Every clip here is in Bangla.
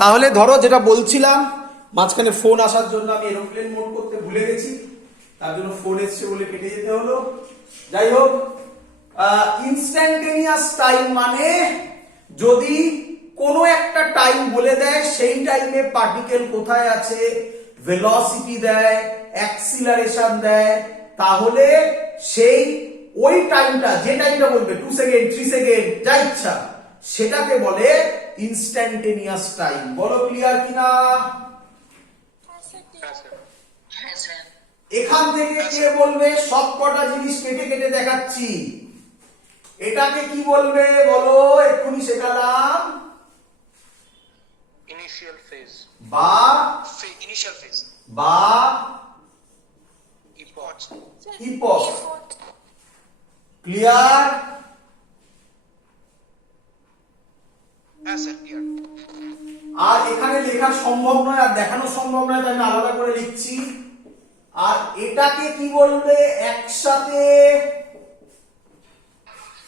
তাহলে ধরো যেটা বলছিলাম, মাঝখানে ফোন আসার জন্য আমি এরোপ্লেন মোড করতে ভুলে গেছি, তার জন্য ফোন এসছে বলে কেটে যেতে হলো। যাই হোক, ইনস্ট্যান্টেনিয়াস টাইম মানে যদি কোনো একটা টাইম বলে দেয়, সেই টাইমে পার্টিকেল কোথায় আছে, ভেলোসিটি দেয়, অ্যাক্সিলারেশন দেয়, তাহলে সেই ওই টাইমটা, যে টাইমটা বলবে 2 সেকেন্ড 3 সেকেন্ড যা ইচ্ছা, সেটাকে বলে ইনস্ট্যান্টেনিয়াস টাইম। বলো ক্লিয়ার কিনা? এখান থেকে কে বলবে? সব কটা জিনিস কেটে কেটে দেখাচ্ছি। এটাকে কি বলবে বলো? এক্ষুনি শেখালাম। ইনিশিয়াল ফেজ বা ইনিশিয়াল ফেজ বা ইপক ইপক। ক্লিয়ার? হ্যাঁ স্যার ক্লিয়ার। আর এখানে লেখা সম্ভব নয় আর দেখানো সম্ভব নয়, তাই আমি আলাদা করে লিখছি। আর এটাকে কি বলবে একসাথে?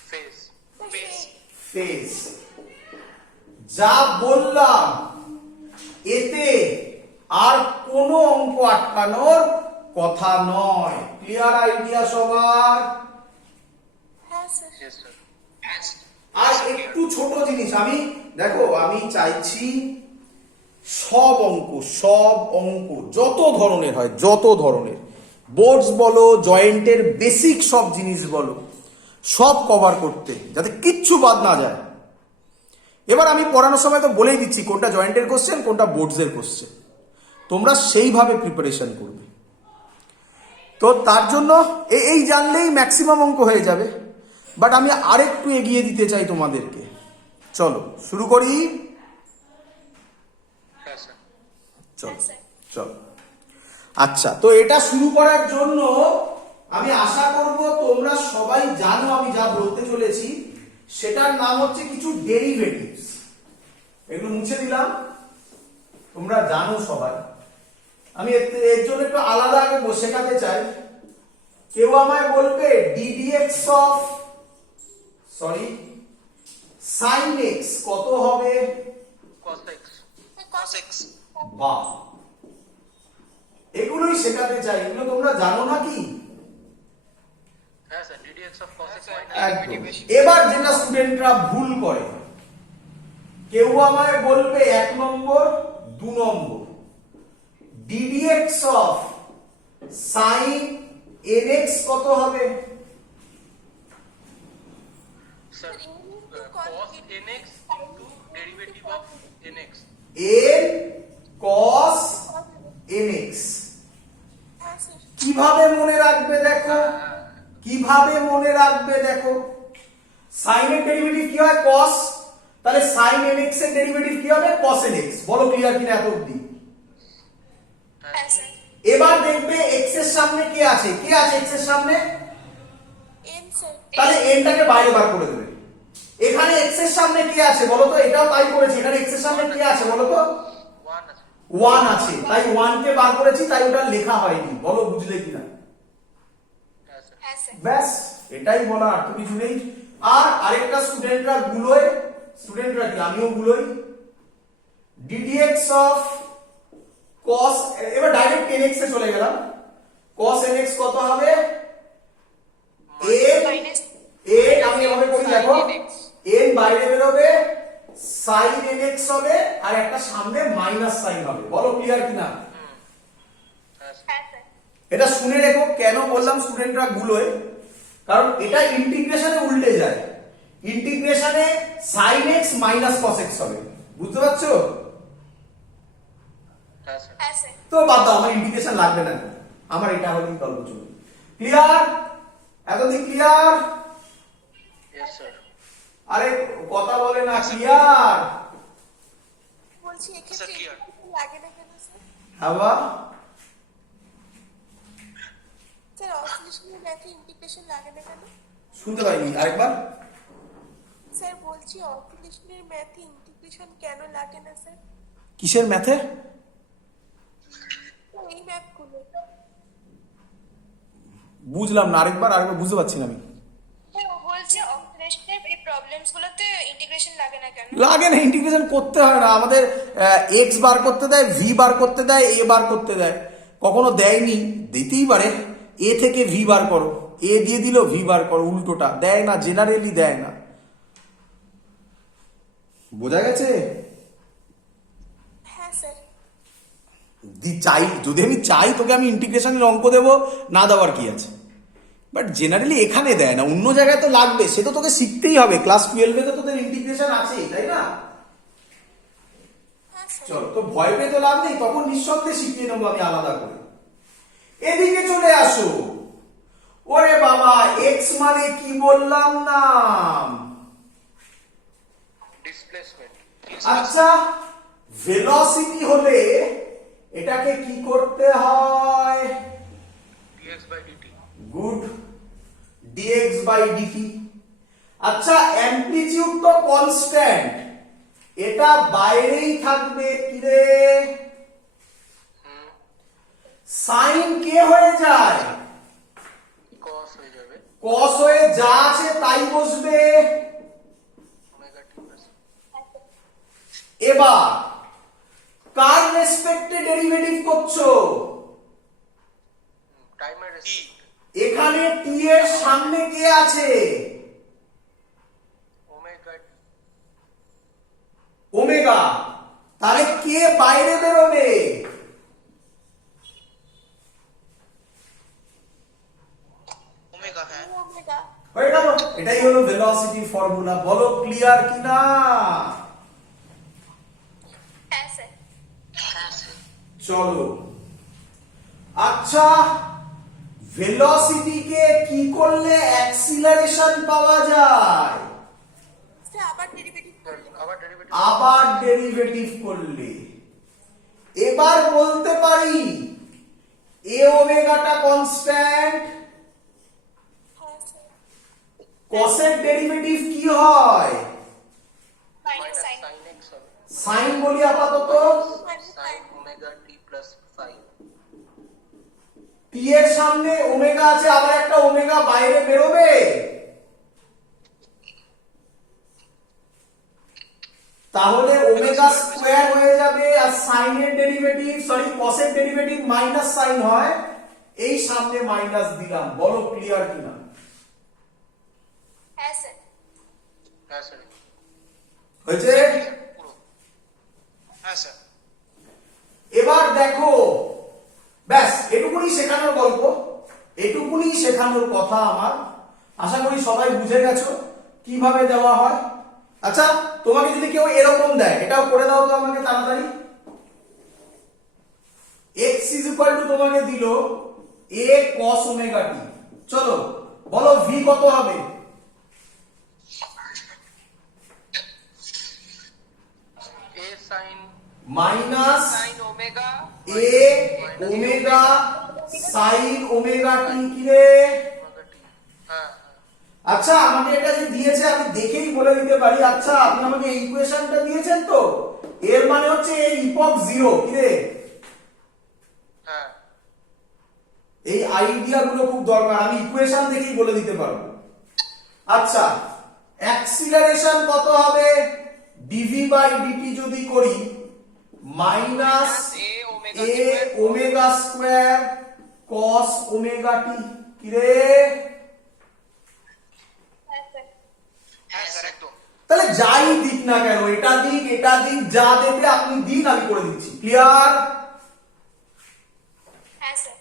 Phase phase phase. যা বললাম এতে আর কোনো অঙ্ক আটকানোর কথা নয়। ক্লিয়ার আইডিয়া সবার? Yes sir. আর একটু ছোট জিনিস, আমি দেখো আমি চাইছি সব অঙ্ক যত ধরনের হয়, যত ধরনের বোর্ডস বলো, জয়েন্টের বেসিক সব জিনিস বলো, সব কভার করতে, যাতে কিচ্ছু বাদ না যায়। এবার আমি পড়ানোর সময় তো বলেই দিচ্ছি কোনটা জয়েন্টের কোশ্চেন, কোনটা বোর্ডসের কোশ্চেন, তোমরা সেইভাবে প্রিপারেশন করবে। তো তার জন্য এই জানলেই ম্যাক্সিমাম অঙ্ক হয়ে যাবে। বাট আমি আরেকটু এগিয়ে দিতে চাই তোমাদেরকে। চলো শুরু করি। হ্যাঁ স্যার। চলো চলো। আচ্ছা, তো এটা শুরু করার জন্য আমি আশা করব তোমরা সবাই জানো আমি যা বলতে চলেছি সেটার নাম হচ্ছে কিছু ডেরিভেটিভস। এগুলো মুছে দিলাম, তোমরা জানো সবাই। আমি এর জন্য একটু আলাদা আগে শেখাতে চাই। কেউ আমায় বলবে ডিডিএক্স অফ সাইন এক্স কত হবে? cos x বাহ, এগুলোই শেখাতে চাই। এগুলো তোমরা জানো নাকি? হ্যাঁ sir ddx of cos x একদম। এবার যেটা স্টুডেন্টরা ভুল করে, কেউ আমায় বলবে 1 নম্বর 2 নম্বর ডিডিএক্স অফ সাইন nx কত হবে? Sir cos nx into derivative of nx n cos nx। কিভাবে মনে রাখবে দেখো, কিভাবে মনে রাখবে দেখো। সাইন এর ডেরিভেটিভ কি হয়? cos। তাহলে সাইন nx এর ডেরিভেটিভ কি হবে? cos nx। বলো ক্লিয়ার কিনা এত অবধি? হ্যাঁ স্যার। এবার দেখবে x এর সামনে কে আছে? কে আছে x এর সামনে? n sir. তাহলে n টাকে বাইরে বার করে দেবে। এখানে x এর সামনে কে আছে বলো তো? এটাও তাই করেছি। এখানে x এর সামনে কে আছে বলো তো? 1 আছে। 1 আছে, তাই 1 কে বার করেছি, তাই ওটা লেখা হয়নি। বলো বুঝলে কিনা? হ্যাঁ স্যার। হ্যাঁ স্যার। ব্যাস, এটাই বলা, আর তো কিছু নেই। আর আরেকটা স্টুডেন্টরা গুলোয়, স্টুডেন্টরা কি আমিও গুলোই, ডিডিএক্স অফ cos, এবার ডাইরেক্ট nx এ চলে গেলাম। cos nx কত হবে? n আমি এভাবে করি দেখো, n বাইরে বেরোবে, sin nx হবে, আর একটা সামনে মাইনাস সাইন হবে। বলো ক্লিয়ার কিনা? হ্যাঁ স্যার। হ্যাঁ স্যার। এটা শুনে রেখো। কেন বললাম স্টুডেন্টরা গুলোয়? কারণ এটা ইন্টিগ্রেশনে উল্টে যায়। ইন্টিগ্রেশনে sin x minus cos x হবে। বুঝতে পারছো? হ্যাঁ স্যার। হ্যাঁ স্যার। তো বাদ দাও, আমার ইন্টিগ্রেশন লাগবে না, আমার এটা হলেই গল্প চলবে। ক্লিয়ার? এতদিন ক্লিয়ার? Yes sir. আরে কথা বলে না, ক্লিয়ার? বলছি স্যার এক্ষেত্রে ক্লিয়ার। লাগে না কেন স্যার? হাওয়া স্যার অসলিউশনের ম্যাথে ইন্টিগ্রেশন লাগে না কেন? শুনতে পাইনি, আরেকবার। স্যার বলছি অসলিউশনের ম্যাথে ইন্টিগ্রেশন কেন লাগে না স্যার? কিসের ম্যাথে? এই ম্যাথগুলো। বুঝলাম না, আরেকবার বুঝতে পারছি না আমি। স্যার ও বলছে অসলিউশনের এই প্রবলেম প্রবলেমস গুলোতে ইন্টিগ্রেশন লাগে না কেন? লাগে না, ইন্টিগ্রেশন করতে হয় না। আমাদের এক্স বার করতে দেয়, ভি বার করতে দেয়, এ বার করতে দেয়। কখনো দেয়নি, দিতেই পারে। এ থেকে ভি বার করো, এ দিয়ে দিল, ভি বার করো, উল্টোটা দেয় না, জেনারেলি দেয় না। বোঝা গেছে? হ্যাঁ স্যার। চাই, যদি আমি চাই তোকে আমি ইন্টিগ্রেশনের অঙ্ক দেবো, না দেওয়ার কি আছে? বাট জেনারেলি এখানে দেয় না, অন্য জায়গায় তো লাগবে, সে তো তোকে শিখতেই হবে। ক্লাস 12-এ তো তোদের ইন্টিগ্রেশন আছেই, তাই না? হ্যাঁ স্যার। চলো, তো ভয় পেয়ে তো লাভ নেই, তখন নিঃশব্দে শিখিয়ে নেবো আমি আলাদা করে। এদিকে চলে আসো। ওরে বাবা, এক্স মানে কি বললাম না? Displacement. আচ্ছা, ভেলোসিটি হলে এটাকে কি করতে হয়? dx by dt. Good, dx by dt। আচ্ছা, অ্যামপ্লিটিউড তো কনস্ট্যান্ট, এটা বাইরেই থাকবে কি রে? সাইন কে হয়ে যায়? cos হয়ে যাবে কস হয়ে যা আছে তাই বসবে। omega t plus এবার কার রেসপেক্টে ডেরিভেটিভ করছো? time এর respect. এখানে টি এর সামনে কে আছে? omega omega. তাহলে কে বাইরে বেরোবে? omega হ্যাঁ ওমেগা। হয়ে গেল, এটাই হলো ভেলোসিটির ফর্মুলা। বলো ক্লিয়ার কিনা? হ্যাঁ স্যার। চলো, আচ্ছা, ভেলোসিটিকে কি করলে অ্যাক্সিলারেশন পাওয়া যায়? স্যার আবার ডেরিভেটিভ করলে। আবার ডেরিভেটিভ আবার ডেরিভেটিভ করলে। এবার বলতে পারি এ ওমেগাটা কনস্ট্যান্ট, হ্যাঁ স্যার। কসের ডেরিভেটিভ কি হয়? Minus sine. sin x হবে সাইন বলি আপাতত। sin omega t plus phi. টি এর সামনে ওমেগা আছে, আবার একটা ওমেগা বাইরে বেরোবে। তাহলে ওমেগা স্কোয়ার হয়ে যাবে, আর সাইনের ডেরিভেটিভ, সরি কসের ডেরিভেটিভ মাইনাস সাইন হয়, এই সামনে মাইনাস দিলাম। বলো ক্লিয়ার কিনা? হ্যাঁ স্যার। হ্যাঁ স্যার হয়েছে? পুরো হ্যাঁ স্যার এবার দেখো, ব্যাস এটুকুনি শেখানোর গল্প, এটুকুনি শেখানোর কথা আমার। আশা করি সবাই বুঝে গেছো কিভাবে দেওয়া হয়। আচ্ছা, তোমাকে যদি কেউ এরকম দেয়, এটাও করে দাও তো আমাকে তাড়াতাড়ি। x ইজ ইকুয়াল টু তোমাকে দিল a cos ওমেগা t। চলো বলো v কত হবে? a sin minus sin omega a omega sine omega t কি রে? omega t হ্যাঁ আচ্ছা, আমাকে এটা যে দিয়েছে আমি দেখেই বলে দিতে পারি। আচ্ছা, আপনি আমাকে এই ইকুয়েশনটা দিয়েছেন তো, এর মানে হচ্ছে এই ইপক 0 কি রে? হ্যাঁ এই আইডিয়া গুলো খুব দরকার, আমি ইকুয়েশন দেখেই বলে দিতে পারবো। আচ্ছা, অ্যাক্সিলারেশন কত হবে? dv বাই dt যদি করি minus a omega square cos omega t কি রে? হ্যাঁ স্যার। হ্যাঁ স্যার একদম তাহলে যাই দিক না কেন, এটা দিক এটা দিক, যা দেবে আপনি দিন, আমি করে দিচ্ছি। ক্লিয়ার? হ্যাঁ স্যার।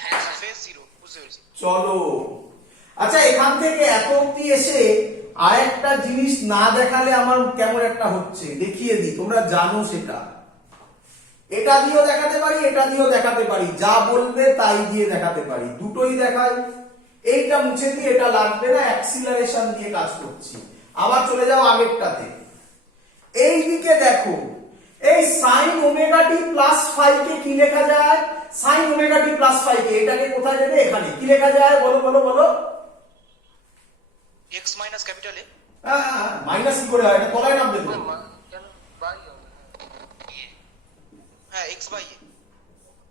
হ্যাঁ স্যার ফেজ 0 বুঝতে পেরেছি চলো, আচ্ছা, এখান থেকে এত অব্দি এসে আরেকটা জিনিস না দেখালে আমার কেমন একটা হচ্ছে, দেখিয়ে দিই, তোমরা জানো সেটা। এটা দিয়েও দেখাতে পারি, এটা দিয়েও দেখাতে পারি, যা বলবে তাই দিয়ে দেখাতে পারি, দুটোই দেখাই। এইটা মুছে দিয়ে, এটা লাগবে না, অ্যাক্সিলারেশন দিয়ে কাজ করছি। আবার চলে যাও আগেরটাতে। এই দিকে দেখো, এই sin omega t plus phi কে কি লেখা যায়? sin omega t plus phi কে এটাকে কোথায় দেবে? এখানে। কি লেখা যায় বলো বলো বলো? x minus capital A minus কি করে হয়? এটা তলায় নামবে তো। কেন বাই হবে হ্যাঁ x by a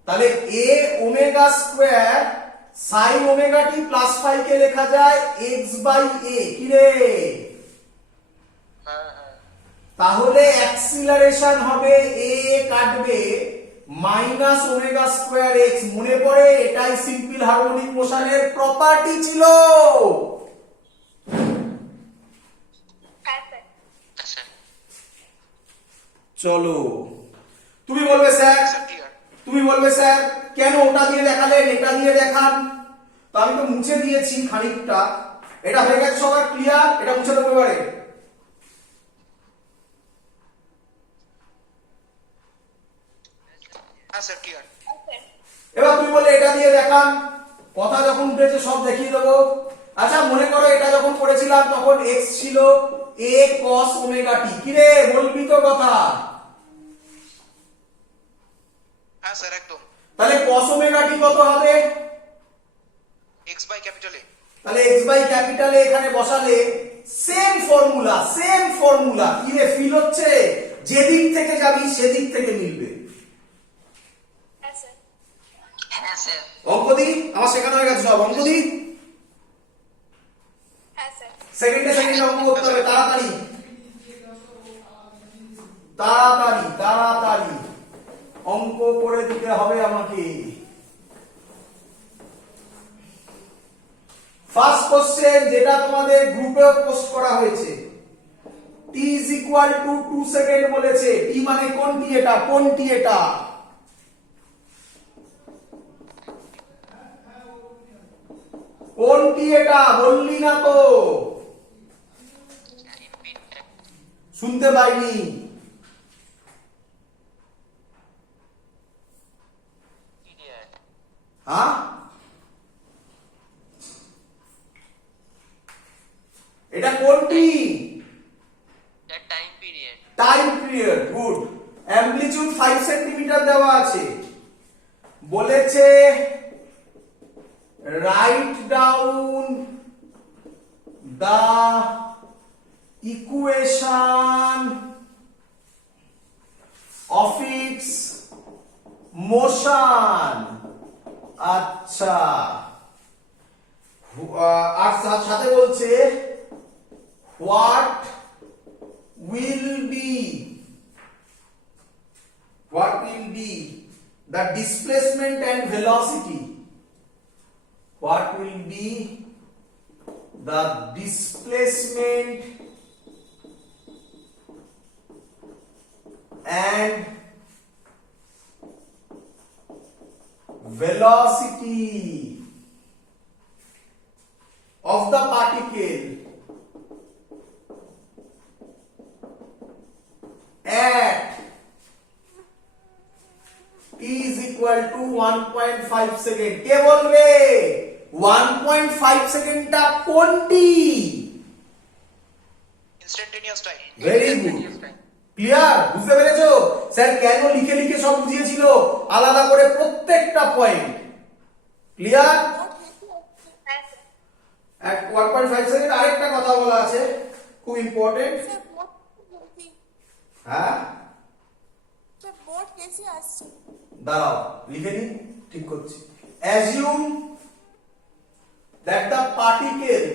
তাহলে a omega square sin omega t plus phi কে লেখা যায় x বাই a। কি রে? তাহলে অ্যাক্সিলারেশন হবে a কাটবে মাইনাস ওমেগা স্কোয়ার এক্স। মনে পড়ে এটাই সিম্পল হারমোনিক মোশনের প্রপার্টি ছিল। হ্যাঁ স্যার। Yes, sir. চলো তুমি বলবে স্যার, Sir, clear. তুমি বলবে স্যার কেন ওটা দিয়ে দেখালেন এটা দিয়ে দেখান। তো আমি তো মুছে দিয়েছি খানিকটা, এটা হয়ে গেছে সবার ক্লিয়ার, এটা মুছে দেবো এবারে। Yes, sir, clear. হ্যাঁ স্যার। এবার তুমি বললে এটা দিয়ে দেখান, কথা যখন উঠেছে সব দেখিয়ে দেবো। আচ্ছা মনে করো এটা যখন করেছিলাম তখন x ছিল a cos ওমেগা t। কি রে বলবি তো কথা? হ্যাঁ স্যার, একদম। তাহলে cos ওমেগা t কত হবে? x by capital A. তাহলে x বাই ক্যাপিটাল এ এখানে বসালে সেম ফর্মুলা। কি রে ফিল হচ্ছে? যেদিক থেকে যাবি সেদিক থেকে মিলবে। হ্যাঁ স্যার। হ্যাঁ স্যার। অঙ্ক দি, আমার শেখানো হয়ে গেছে সব। অঙ্ক দি, হ্যাঁ স্যার। সেকেন্ডে অঙ্ক করতে হবে তাড়াতাড়ি তাড়াতাড়ি তাড়াতাড়ি অঙ্ক করে দিতে হবে আমাকে। ফার্স্ট কোশ্চেন যেটা তোমাদের গ্রুপে পোস্ট করা হয়েছে, t is equal to 2 second বলেছে। t মানে কোনটি এটা? কোনটি এটা? কোনটি এটা বললি না তো, শুনতে পাইনি। হ্যাঁ এটা কোনটি? Time period. Time period. Good. Amplitude 5 centimetre দেওয়া আছে। বলেছে write down the equation of its motion. আচ্ছা আর সাথে বলছে what will be the displacement and velocity? What will be the displacement and velocity of the particle at t is equal to 1.5 second. কে বলবে 1.5 সেকেন্ডটা কোনটি? Instantaneous time. Very good. Clear? বুঝতে পেরেছো স্যার কেন লিখে লিখে সব বুঝিয়েছিল আলাদা করে প্রত্যেকটা পয়েন্ট? ক্লিয়ার? হ্যাঁ স্যার। at 1.5 সেকেন্ড আরেকটা কথা বলা আছে খুব ইম্পর্টেন্ট। স্যার বোর্ড বলছি। হ্যাঁ স্যার বোর্ড কেসে আসছে? দাঁড়াও লিখে নি, ঠিক করছি। assume that the particle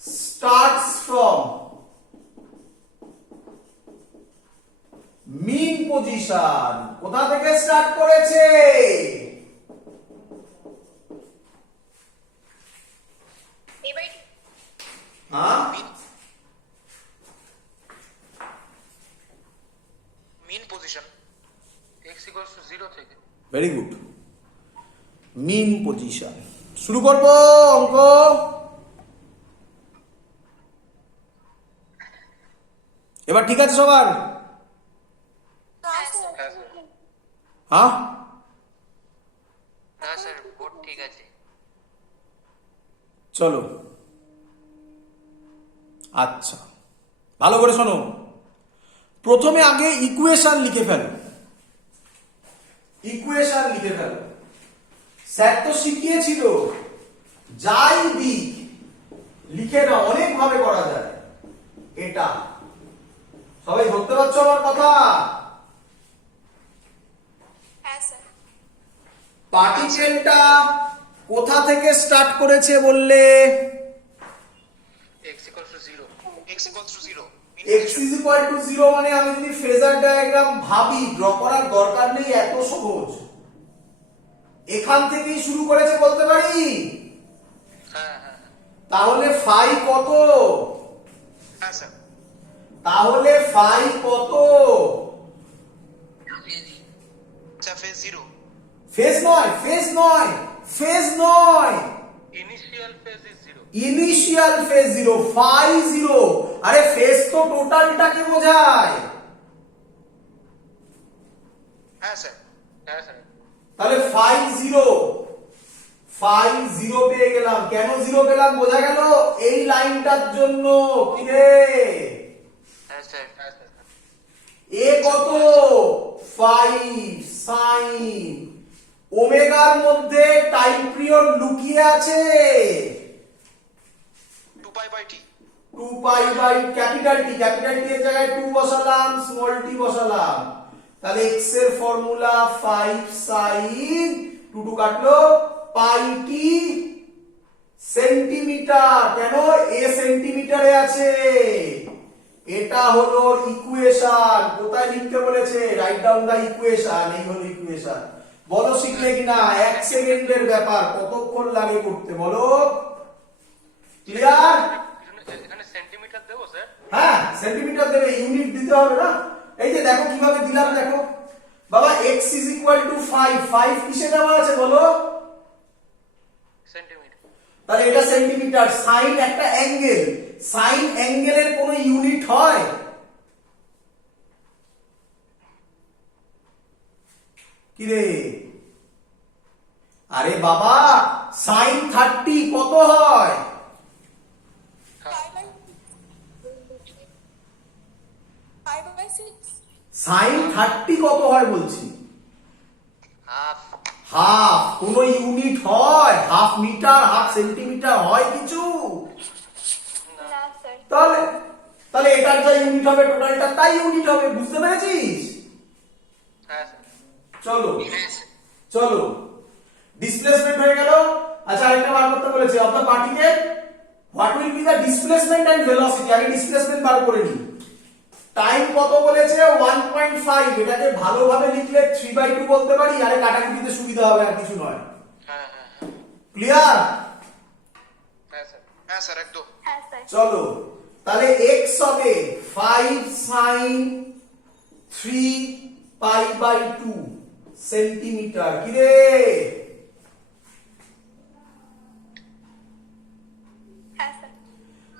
starts from mean position। কোথা থেকে স্টার্ট করেছে? এবারে হ্যাঁ mean position. x equals to 0 থেকে। Very good. Mean position. শুরু করবো অঙ্ক। এবার ঠিক আছে সবার? না স্যার। হ্যাঁ স্যার। হ্যাঁ হ্যাঁ স্যার, বোর্ড ঠিক আছে। চলো আচ্ছা ভালো করে শোনো। প্রথমে আগে ইকুয়েশন লিখে ফেলো। স্যার তো শিখিয়েছিল যাই দিক লিখে না, অনেক ভাবে করা যায় এটা। সবাই ধরতে পারছো আমার কথা? হ্যাঁ স্যার। পার্টিকেলটা কোথা থেকে স্টার্ট করেছে বললে? x equals to 0 x is equal to 0 মানে আমি যদি ফেজার ডায়াগ্রাম ভাবি, ড্র করার দরকার নেই, এত সহজ। এখান থেকেই শুরু করেছে বলতে পারি। হ্যাঁ হ্যাঁ তাহলে ফাই কত? হ্যাঁ স্যার তাহলে ফাই কত? আচ্ছা ফেজ 0 ফেজ নয়, ফেজ নয়, ফেজ নয়, initial phase is 0 initial phase 0, phi 0। আরে ফেজ তো টোটালটাকে বোঝায়। হ্যাঁ স্যার হ্যাঁ স্যার তাহলে ফাই 0, ফাই 0 পেয়ে গেলাম। কেন 0 পেলাম বোঝা গেল? এই লাইনটার জন্য। কি রে? হ্যাঁ স্যার হ্যাঁ স্যার এ কত? 5 সাইন। ওমেগার মধ্যে টাইম পিরিয়ড লুকিয়ে আছে 2 pi by T 2 pi by capital T. Capital T এর জায়গায় 2 বসালাম, স্মল টি বসালাম। তাহলে x এর ফর্মুলা 5 সাইন 2 কাটলো পাই টি সেন্টিমিটার। কেন? এ সেন্টিমিটারে আছে। এটা হলো ইকুয়েশন। কোথায় লিখতে বলেছে? Write down the equation. এই হলো ইকুয়েশন। বলো শিখলে কিনা? 1 সেকেন্ডের ব্যাপার, কতক্ষণ লাগে করতে বলো? ক্লিয়ার? এখানে সেন্টিমিটার দেবো স্যার? হ্যাঁ, সেন্টিমিটার দেবে, ইউনিট দিতে হবে না? এই যে দেখো কিভাবে দিলাম, দেখো বাবা। x is equal to 5, 5 কিসে দেওয়া আছে বলো? সেন্টিমিটার। তাহলে এটা সেন্টিমিটার। সাইন একটা অ্যাঙ্গেল, সাইন অ্যাঙ্গেলের কোনো ইউনিট হয়? কি রে? আরে বাবা, সাইন 30 কত হয়? Five by six. সাইন 30 কত হয় বলছি? হাফ। হাফ। কোন ইউনিট হয়? হাফ মিটার, হাফ সেন্টিমিটার হয় কিছু? না স্যার। তাহলে তাহলে এটার যা ইউনিট হবে টোটালটা তাই ইউনিট হবে। বুঝতে পেরেছিস? হ্যাঁ স্যার চলো চলো, ডিসপ্লেসমেন্ট হয়ে গেল। আচ্ছা, আরেকটা বার করতে বলেছে of the particle what will be the displacement and velocity. আগে ডিসপ্লেসমেন্ট বার করে নি। টাইম কত বলেছে? 1.5। এটাকে ভালোভাবে লিখলে 3/2 বলতে পারি। আরে কাটাকুটিতে সুবিধা হবে, আর কিছু নয়। হ্যাঁ হ্যাঁ হ্যাঁ ক্লিয়ার? হ্যাঁ স্যার হ্যাঁ স্যার একদম হ্যাঁ স্যার। চলো, তাহলে x হবে 5 sin 3 পাই বাই 2 সেন্টিমিটার। কি রে? হ্যাঁ স্যার।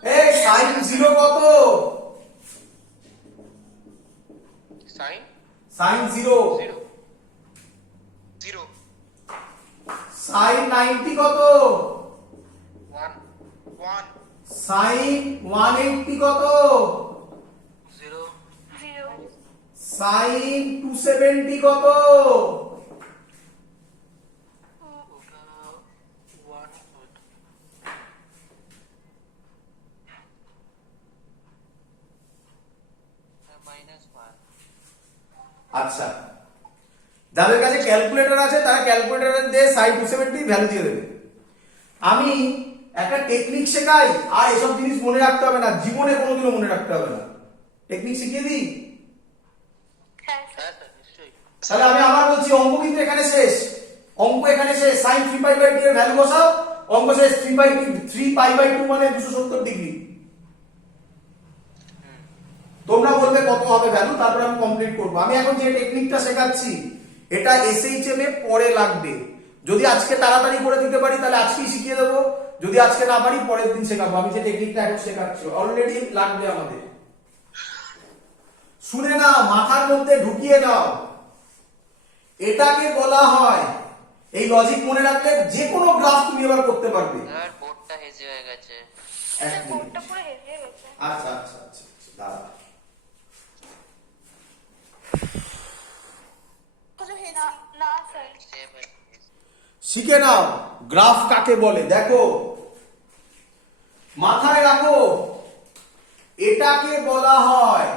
এই sin 0 কত? সাইন sin 0 0 0 sin 90 কত? 1 1 sin 180 কত? 0 জিরো। sin 270 কত? ওটা 1 -1। আচ্ছা, যাদের কাছে ক্যালকুলেটর আছে তারা ক্যালকুলেটর দিয়ে sin 270 ভ্যালু দিয়ে দেবে। আমি একটা টেকনিক শেখাই, আর এসব জিনিস মনে রাখতে হবে না, জীবনে কোনোদিনও মনে রাখতে হবে না। টেকনিক শিখিয়ে দিই? হ্যাঁ স্যার। হ্যাঁ স্যার নিশ্চয়ই। তাহলে আমি আবার বলছি, অঙ্ক কিন্তু এখানে শেষ। অঙ্ক এখানে শেষ। sin 3 পাই বাই 2 এর ভ্যালু বসাও, অঙ্ক শেষ। 3 পাই বাই 2 মানে 270 ডিগ্রি। তোমরা বলবে কত হবে ভ্যালু, তারপর আমি কমপ্লিট করব। আমি এখন যে টেকনিকটা শেখাচ্ছি এটা এসএইচএম এ পরে লাগবে। যদি আজকে তাড়াতাড়ি করে দিতে পারি তাহলে আজকেই শিখিয়ে দেবো, যদি আজকে না পারি পরের দিন শেখাবো। আমি যে টেকনিকটা এখন শেখাচ্ছি অলরেডি লাগবে আমাদের। শুনে নাও, মাথার মধ্যে ঢুকিয়ে দাও। এটাকে বলা হয়, এই লজিক মনে রাখলে যে কোনো গ্রাফ তুমি এবার করতে পারবে। স্যার বোর্ডটা হেজে হয়ে গেছে। এক স্যার মিনিট। বোর্ডটা পুরো হেজিয়ে গেছে। আচ্ছা আচ্ছা আচ্ছা, দাঁড়া। পুরো হেজি। না স্যার। সেভ হয়ে গেছে। শিখে নাও গ্রাফ কাকে বলে। দেখো, মাথায় রাখো, এটাকে বলা হয়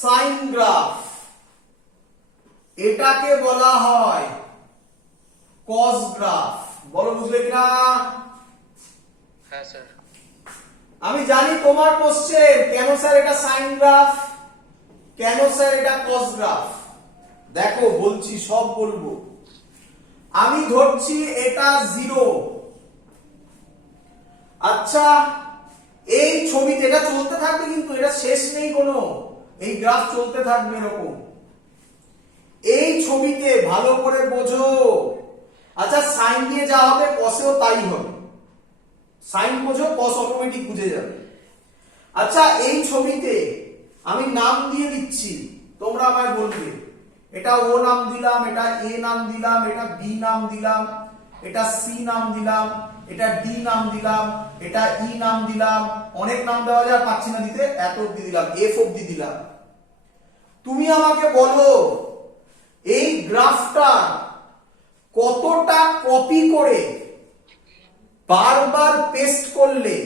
সাইন গ্রাফ, এটাকে বলা হয় কস গ্রাফ। বলো বুঝলে কিনা? হ্যাঁ স্যার। আমি জানি তোমার কোশ্চেন কেন স্যার এটা সাইন গ্রাফ, কেন স্যার এটা কস গ্রাফ। দেখো বলছি, সব বলবো। আমি ধরছি এটা 0। আচ্ছা, এই ছবিতে এটা চলতে থাকবে, কিন্তু এটা শেষ নেই কোনো, এই গ্রাফ চলতে থাকবে এরকম। এই ছবিতে ভালো করে বোঝো। আচ্ছা, সাইন দিয়ে যা হবে কসেও তাই হবে। সাইন বোঝো, কস অটোমেটিক বুঝে যাবে। আচ্ছা, এই ছবিতে আমি নাম দিয়ে দিচ্ছি, তোমরা আমায় বলবে। এটা ও নাম দিলাম, এটা এ নাম দিলাম, এটা বি নাম দিলাম, এটা সি নাম দিলাম, এটা ডি নাম দিলাম, এটা ই নাম দিলাম। অনেক নাম দেওয়া যায়, পাচ্ছি না দিতে, এত অব্দি দিলাম, এফ অব্দি দিলাম। তুমি আমাকে বলো এই গ্রাফটা কতটা কপি করে বারবার পেস্ট করলে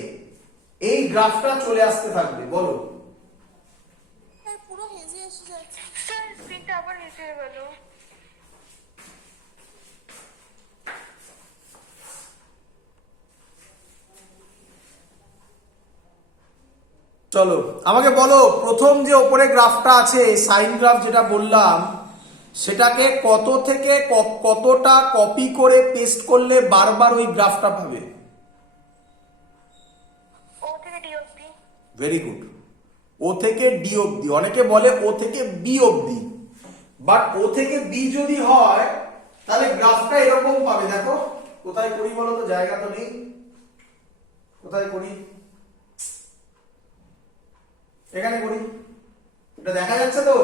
এই গ্রাফটা চলে আসতে থাকবে, বলো। স্যার পুরো হেজে এসে যাচ্ছে। স্যার স্ক্রিনটা আবার হেঁটে গেল। চলো আমাকে বলো, প্রথম যে ওপরে গ্রাফটা আছে সাইন গ্রাফ যেটা বললাম, সেটাকে কত থেকে কতটা কপি করে পেস্ট করলে বারবার ওই গ্রাফটা পাবে? ও থেকে ডি অব্দি। Very good. ও থেকে ডি অব্দি। অনেকে বলে ও থেকে বি অব্দি, বাট ও থেকে বি যদি হয় তাহলে গ্রাফটা এরকম পাবে। দেখো কোথায় করি বলো তো, জায়গা তো নেই, কোথায় করি? এখানে করি, এটা দেখা যাচ্ছে তো?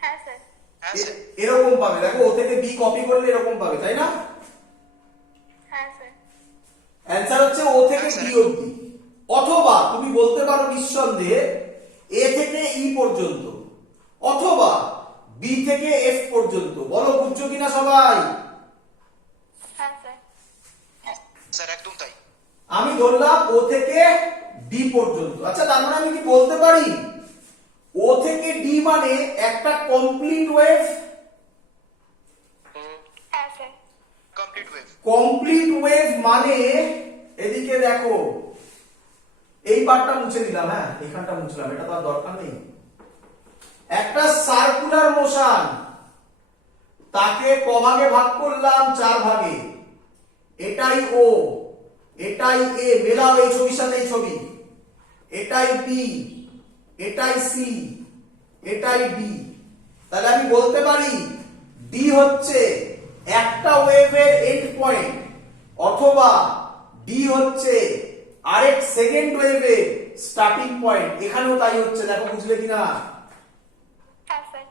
হ্যাঁ স্যার। হ্যাঁ স্যার। এরকম পাবে। দেখো ও থেকে বি কপি করলে এরকম পাবে, তাই না? হ্যাঁ স্যার। অ্যান্সার হচ্ছে ও থেকে বি অব্দি। অথবা তুমি বলতে পারো নিঃসন্দেহে এ থেকে ই পর্যন্ত, অথবা বি থেকে এফ পর্যন্ত। বলো বুঝছো কিনা সবাই? হ্যাঁ স্যার। স্যার একদম তাই। আমি ধরলাম ও থেকে ডি পর্যন্ত। আচ্ছা, তার মানে আমি কি বলতে পারি ও থেকে ডি মানে একটা কমপ্লিট ওয়েভ? হ্যাঁ sir. Complete wave. Complete wave মানে, এদিকে দেখো, এই পার্টটা মুছে দিলাম, হ্যাঁ এখানটা মুছলাম, এটা তো আর দরকার নেই। একটা সার্কুলার মোশন, তাকে ক ভাগে ভাগ করলাম? 4 ভাগে। এটাই ও, এটাই এ, মেলাও এই ছবির সাথে এই ছবি। এটাই বি, এটাই সি, এটাই ডি। তাহলে আমি বলতে পারি ডি হচ্ছে একটা ওয়েভের এন্ড পয়েন্ট, অথবা ডি হচ্ছে আরেক সেকেন্ড ওয়েভের স্টার্টিং পয়েন্ট। এখানেও তাই হচ্ছে, দেখো বুঝলে কিনা? হ্যাঁ স্যার।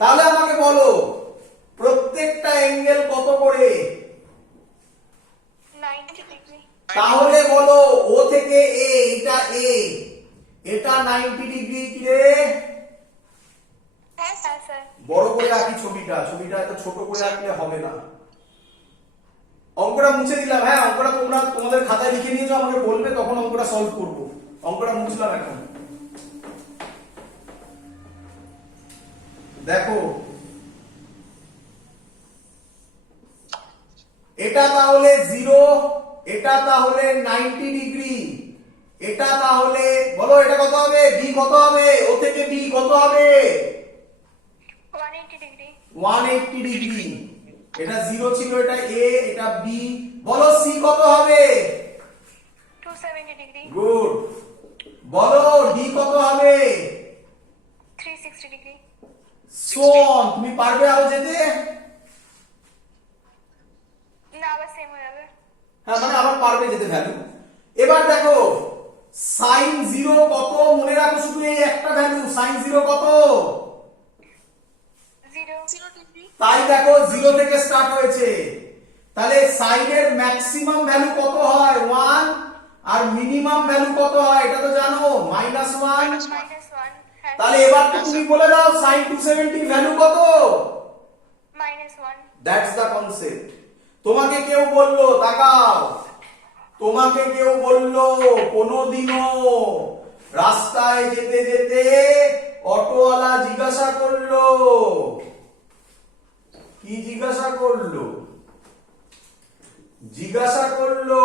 তাহলে আমাকে বলো প্রত্যেকটা অ্যাঙ্গেল কত করে? 90 ডিগ্রি। তাহলে বলো ও থেকে এ, এটা এ, এটা 90 ডিগ্রি। কি রে? হ্যাঁ হ্যাঁ স্যার। বড় করে রাখি ছবিটা, ছবিটা এত ছোট করে রাখলে হবে না। অঙ্কটা মুছে দিলাম, হ্যাঁ অঙ্কটা তোমরা তোমাদের খাতায় লিখে নিয়ে যাও, আমাকে বলবে, তখন অঙ্কটা সলভ করব। অঙ্কটা মুছলাম এখন। দেখো এটা তাহলে 0, এটা তাহলে 90 ডিগ্রি, এটা তাহলে বলো এটা কত হবে? বি কত হবে? ও থেকে বি কত হবে? 180 ডিগ্রি। 180 ডিগ্রি। এটা 0 ছিল, এটা এ, এটা বি। বলো সি কত হবে? 270 ডিগ্রি। গুড। বলো ডি কত হবে? 360 ডিগ্রি। সোন। তুমি পারবে আরো যেতে? না, আবার সেম হয়ে যাবে। হ্যাঁ, মানে আবার পারবে যেতে ভ্যালু। এবার দেখো সাইন 0 কত? মনে রাখো শুধু এই একটা ভ্যালু, সাইন 0 কত? 0 ডিগ্রি। তাই দেখো 0 থেকে স্টার্ট হয়েছে। তাহলে সাইনের ম্যাক্সিমাম ভ্যালু কত হয়? 1। আর মিনিমাম ভ্যালু কত হয় এটা তো জানো, -1। -1। হ্যাঁ। তাহলে এবার তো তুমি বলে দাও sin 270 ভ্যালু কত? -1। That's the concept. তোমাকে কেউ বললো, তাকাও, তোমাকে কেউ বললো কোনোদিনও রাস্তায় যেতে যেতে অটোওয়ালা জিজ্ঞাসা করলো, কি জিজ্ঞাসা করলো? জিজ্ঞাসা করলো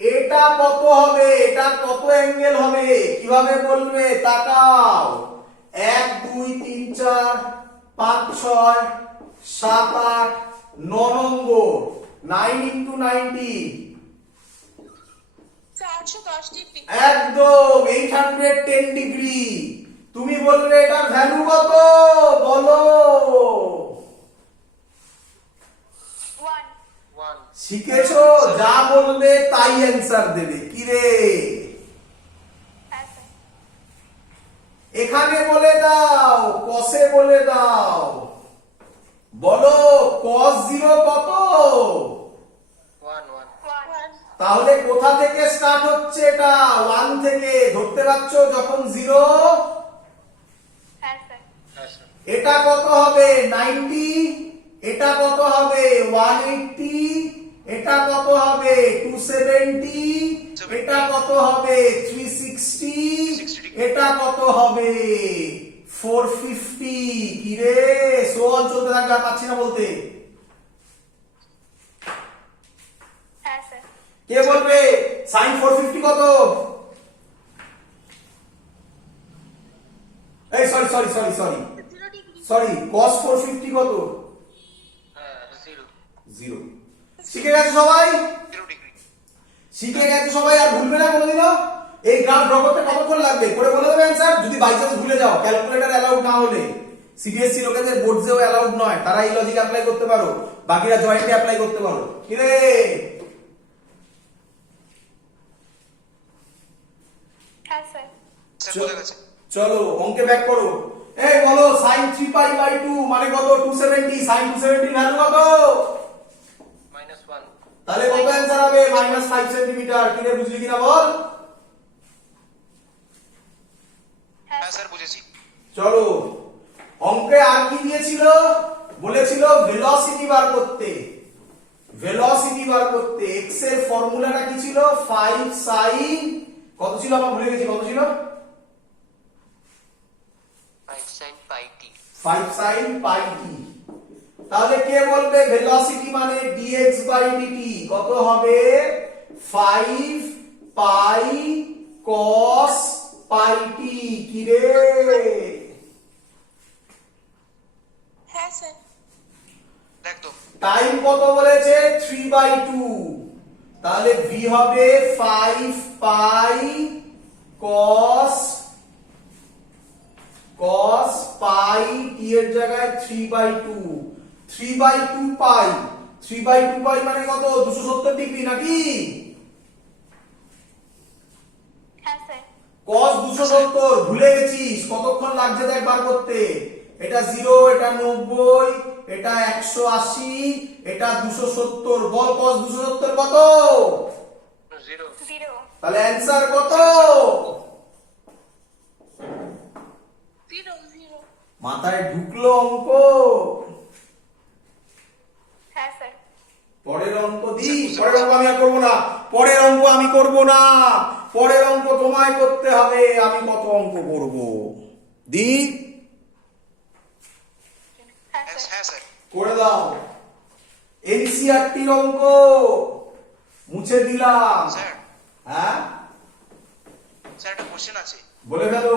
এটা কত হবে, এটা কত অ্যাঙ্গেল হবে কিভাবে বলবে তাকাও। 1 2 3 4 5 6 7 8 9 নম্বর 9 ইন্টু 90 410 ডিগ্রি। একদম 810 ডিগ্রি। তুমি বলবে এটার ভ্যালু কত বলো। 1. 1. শিখেছো, যা বলবে তাই অ্যান্সার দেবে। কি রে, হ্যাঁ স্যার। এখানে বলে দাও, কসে বলে দাও, বলো cos 0 কত। 1. 1. 1. তাহলে কোথা থেকে স্টার্ট হচ্ছে এটা, 1 থেকে ধরতে পারছো যখন 0। হ্যাঁ স্যার। Yes, sir. এটা কত হবে 90, এটা কত হবে 180, এটা কত হবে 270, এটা কত হবে 360, এটা কত হবে 450। কি রে, সোল চলতে থাকবে, আর পাচ্ছি না বলতে। হ্যাঁ স্যার। কে বলবে sin 450 কত? এই sorry sorry sorry sorry 0 degree. Sorry cos 450 কত? 0. 0। শিখে গেছে সবাই, 0 ডিগ্রি। শিখে গেছে সবাই, আর ভুলবে না কোনোদিনও। এই গ্রাফ ড্র করতে কতক্ষণ লাগবে করে বলে দেবে অ্যানসার, যদি বাই চান্স ভুলে যাও। ক্যালকুলেটর অ্যালাউড না হলে, সিবিএসসি লোকেদের বোর্ডসেও অ্যালাউড নয়, তারা এই লজিক অ্যাপ্লাই করতে পারো, বাকিরা জয়েন্টে অ্যাপ্লাই করতে পারো। কি রে, হ্যাঁ স্যার। স্যার বোঝা গেছে। চলো অঙ্কে ব্যাক করো। এই বলো sin 3π/2 মানে কত? 270। sin 270 ভ্যালু কত? -1. তাহলে কত অ্যানসার হবে? -5 সেন্টিমিটার। কি রে, বুঝলি কিনা বল। হ্যাঁ হ্যাঁ স্যার বুঝেছি। চলো অঙ্কে আর কি দিয়েছিল, বলেছিল ভেলোসিটি বার করতে। ভেলোসিটি বার করতে x এর ফর্মুলাটা কি ছিল? 5 sin কত ছিল আমার ভুলে গেছি, কত ছিল? 5 sin pi t. 5 sin pi t। তাহলে কে বলবে ভেলোসিটি মানে dx/dt কত হবে? 5 pi cos pi t। কি রে, হ্যাঁ স্যার। একদম। টাইম কত বলেছে? 3/2। তাহলে v হবে 5 pi cos pi t এর জায়গায় 3/2। 3/2 pi, 3/2 pi মানে কত? 270 ডিগ্রি নাকি? হ্যাঁ স্যার। cos 270 ভুলে গেছিস, কতক্ষণ লাগছে দেখ বার করতে। এটা 0, এটা 90, এটা 180, এটা 270। বল cos 270 কত? 0. 0. তাহলে অ্যানসার কত? 0 মাথায় ঢুকলো অঙ্ক? হ্যাঁ স্যার। পরের অঙ্ক দি। পরের অঙ্ক আমি আর করবো না, পরের অঙ্ক আমি করব না, পরের অঙ্ক তোমায় করতে হবে। আমি কত অঙ্ক করব দি? হ্যাঁ স্যার। হ্যাঁ স্যার। করে দাও। এনসিইআরটির অঙ্ক মুছে দিলাম। স্যার হ্যাঁ স্যার একটা কোশ্চেন আছে। বলে ফেলো।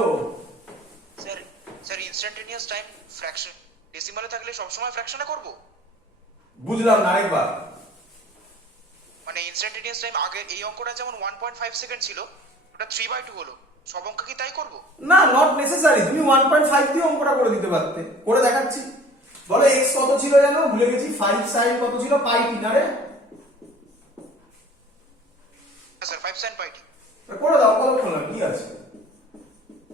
Sir sir instantaneous time fraction ডেসিমালে থাকলে সব সময় ফ্র্যাকশনে করব? বুঝলাম না, আরেকবার। মানে ইনস্ট্যান্টেনিয়াস টাইম আগে এই অঙ্কটা যেমন 1.5 সেকেন্ড ছিল, ওটা 3/2 হলো, সব অঙ্ক কি তাই করব? না, নট নেসেসারি। তুমি 1.5 দিয়ে অঙ্কটা করে দিতে পারতে। করে দেখাচ্ছি। বলো x কত ছিল জানো? ভুলে গেছি। 5 sin কত ছিল? পাই টি না রে? হ্যাঁ স্যার 5 sin pi t। করে দাও, কতক্ষণ লাগে, কি আছে?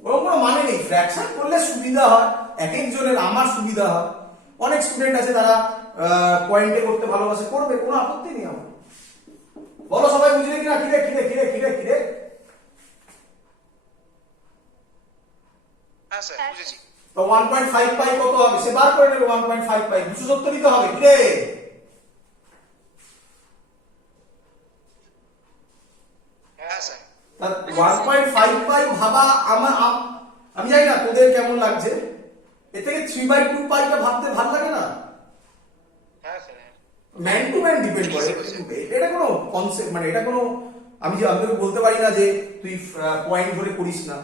ওরকম কোনো মানে নেই। ফ্র্যাকশন করলে সুবিধা হয়, এক একজনের। আমার সুবিধা হয়, অনেক স্টুডেন্ট আছে তারা পয়েন্টে করতে ভালোবাসে, করবে, কোনো আপত্তি নেই আমার। বলো সবাই বুঝলে কিনা? কিরে কিরে কিরে কিরে কিরে হ্যাঁ স্যার বুঝেছি। তো 1.5 পাই কত হবে সে বার করে নেবে। 1.5 পাই 270 দিতে হবে। কিরে, হ্যাঁ স্যার। 1.5 পাই ভাবা আমি জানি না তোদের কেমন লাগছে। এ থেকে 3/2 পাইটা ভাবতে ভালো লাগে না? হ্যাঁ sir. Man to man depend করে। এটা কোনো কনসেপ্ট, মানে এটা কোনো আমি তোকে বলতে পারি না যে তুই পয়েন্ট ধরে করিস না,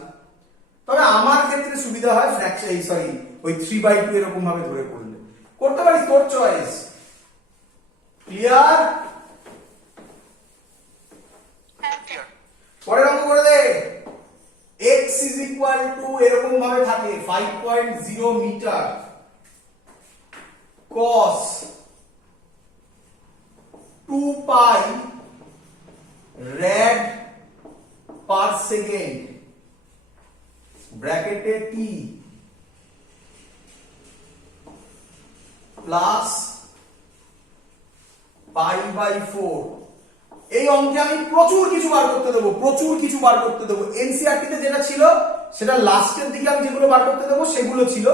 তবে আমার ক্ষেত্রে সুবিধা হয় ফ্র্যাকশন সরি ওই 3/2 এরকম ভাবে ধরে করলে করতে পারিস, তোর চয়েস। ক্লিয়ার? হ্যাঁ স্যার। ক্লিয়ার। পরের অঙ্ক করে দে। x is equal to এরকম ভাবে থাকে 5.0 metre cos 2 pi rad per second ব্র্যাকেটে t প্লাস পাই বাই 4। এই অঙ্কে আমি প্রচুর কিছু বার করতে দেবো, এনসিআরটি তে যেটা ছিল সেটা লাস্টের দিকে আমি যেগুলো বার করতে দেবো সেগুলো ছিল,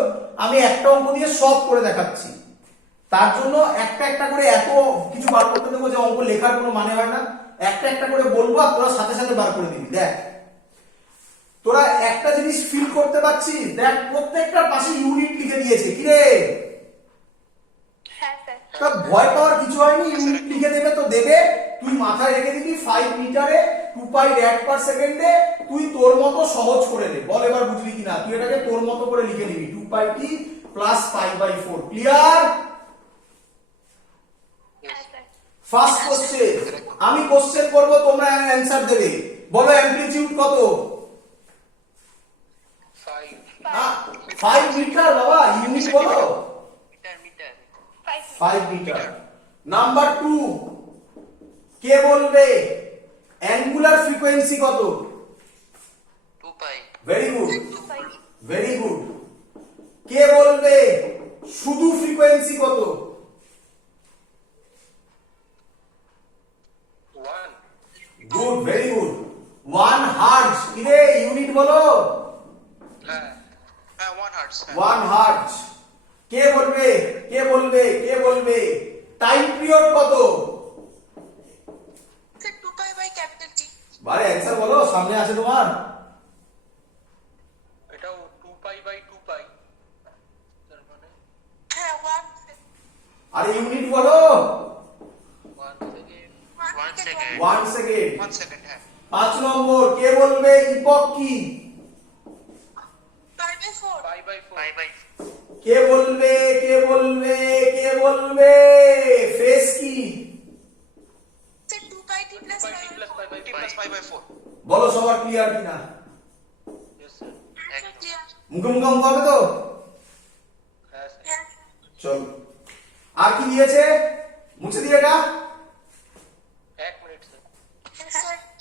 আমি একটা অঙ্ক দিয়ে সব করে দেখাচ্ছি। তার জন্য একটা একটা করে এত কিছু বার করতে দেবো যে অঙ্ক লেখার কোনো মানে হয় না, একটা একটা করে বলবো আর তোরা সাথে সাথে বার করে দিবি। দেখ তোরা একটা জিনিস ফিল করতে পারছিস, দেখ প্রত্যেকটার পাশে ইউনিট লিখে দিয়েছে, কি রে? হ্যাঁ স্যার। তা ভয় পাওয়ার কিছু হয়নি, ইউনিট লিখে দেবে তো দেবে, তুই মাথায় রেখে দিবি 5 মিটারে 2 পাই র‍্যাড পার সেকেন্ডে, তুই তোর মতো সহজ করে নে। বল এবার বুঝলি কিনা, তুই এটাকে তোর মতো করে লিখে নিবি 2 pi t plus pi by 4। Clear? হ্যাঁ স্যার। ফার্স্ট কোশ্চেন, আমি কোশ্চেন করব, তোমরা অ্যানসার দেবে। বলো অ্যামপ্লিটিউড কত? 5 5 মিটার বাবা, ইউনিট বলো। Metre 5 metre. নাম্বার 2, কে বলবে অ্যাঙ্গুলার ফ্রিকোয়েন্সি কত? 2 pi very good, 2 pi. Very good. কে বলবে শুধু ফ্রিকোয়েন্সি কত? 1 গুড, ভেরি গুড। 1 হার্টজ। কি রে ইউনিট বলো? হ্যাঁ হ্যাঁ 1 হার্টজ। 1 হার্টজ। কে বলবে টাইম পিরিয়ড কত? Sir 2 pi by capital T. বারে অ্যানসার বলো, সামনে আছে তোমার। এটাও 2 পাই বাই 2 পাই, তার মানে হ্যাঁ 1 আর ইউনিট বলো। 1 সেকেন্ড 1 সেকেন্ড। 1 সেকেন্ড। 1 সেকেন্ড। হ্যাঁ 5 নম্বর, কে বলবে ইপক কি? Pi by 4। Pi by 4 pi by কে বলবে ফেস কি? Sir 2 pi t plus pi plus pi by 2 plus pi by 4। বলো সবার ক্লিয়ার কিনা? Yes sir. ক্লিয়ার। মুখে মুখে অঙ্ক হবে তো? হ্যাঁ স্যার। হ্যাঁ চল, আর কি দিয়েছে মুছে দিয়ে এটা।